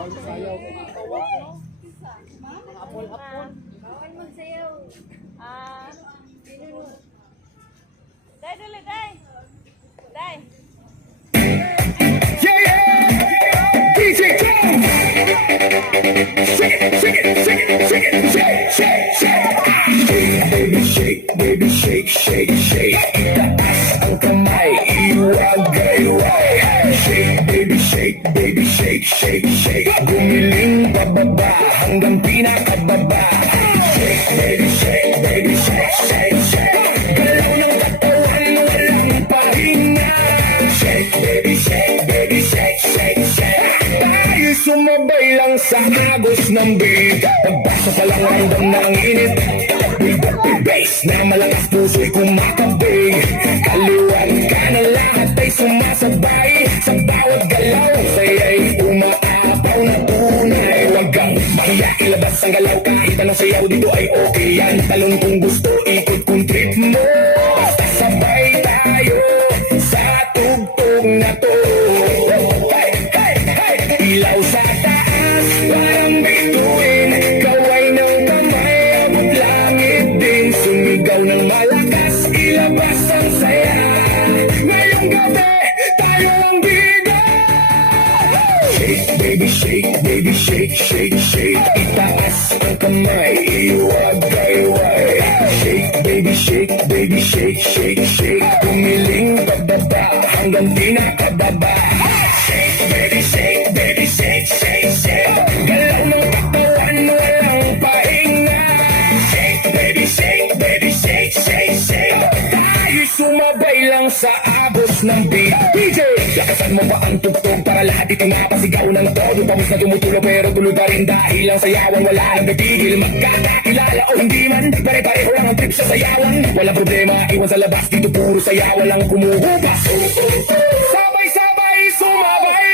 Sayaw. Apol-apol. Bawal magsayaw. Day, dali, day. Day. Yeah, yeah. DJ Tom. Shake it, shake it, shake it, shake it, shake, shake, shake. Baby, shake, baby, shake, shake, shake. Itaas ang kamay, iwagay-way. Shake, baby, shake, baby, shake, shake, shake. Gumiling pababa hanggang pinakababa. Shake, baby, shake, baby, shake, shake, shake. Galaw ng katawan, walang pahinga. Shake, baby, shake, baby, shake, shake, shake. Tayo sumabay lang sa agos ng beat. Pagbasa pa lang ramdam ng init. Big bass na malakas puso'y kumakabig. Kaliwag ka na lahat ay sumasabay. Sa bawat galaw, saya'y umaapaw na tunay. Huwag kang mahiya, ilabas ang galaw. Kahit anong sayaw dito ay okay yan. Talon kung gusto, ikot kung trip mo. Basta sabay tayo sa tugtog na to. Hey, hey, hey! Ilaw sa taas, walang bituin. Kaway ng kamay, abot langit din. Sumigaw ng malakas, ilabas ang saya. Ngayong gabi, tayo ang bida. Shake, baby, shake, baby, shake, shake, shake. Itaas ang kamay, iwagay-way. Shake, baby, shake, baby, shake, shake, shake. Pumiling pababa hanggang pinakababa. Shake, baby, shake, baby, shake, shake, shake. Galaw ng katawan, walang pahinga. Shake, baby, shake, baby, shake, shake, shake. Tayo sumabay lang sa agos ng beat. DJ, lakasan mo pa ang tugtog para lahat ito mapasigaw ng todo. Pamus na tumutulo pero tuloy pa rin dahil ang sayawan wala nang titigil. Magkakakilala o hindi man, pare-pareho lang ang trip sa sayawan. Walang problema, iwan sa labas, dito puro sayawan lang kumuhupas. Sabay-sabay sumabay.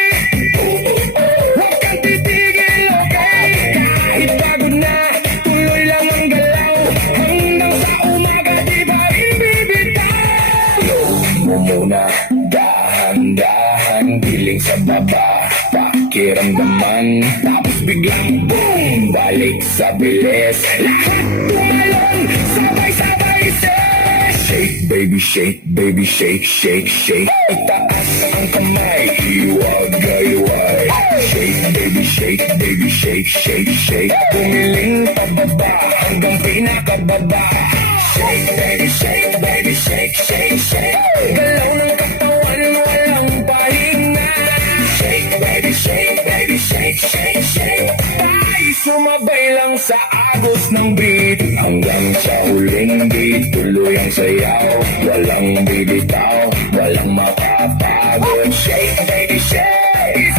Huwag kang titigil, okay? Kahit pagod na, tuloy lang ang galaw. Hanggang sa umaga, di ba bibitaw? Mo muna, dahan-dahan, piling sa baba. Pakiramdaman, tapos biglang boom, balik sa bilis. Lahat tumalon, sabay-sabay say. Shake, baby, shake, baby, shake, shake, shake. Itaas ang kamay, iwagay-way. Shake, baby, shake, baby, shake, shake, shake. Pumiling pababa hanggang pinakababa. Shake, baby, shake, baby, shake, shake, shake. Galaw ng katawan, walang pahinga. Shake, baby, shake, baby, shake, shake, shake. Tayo sumabay lang sa agos ng beat. Hanggang sa huling beat, tuloy ang sayaw. Walang bibitaw, walang makapagod. Shake, baby, shake.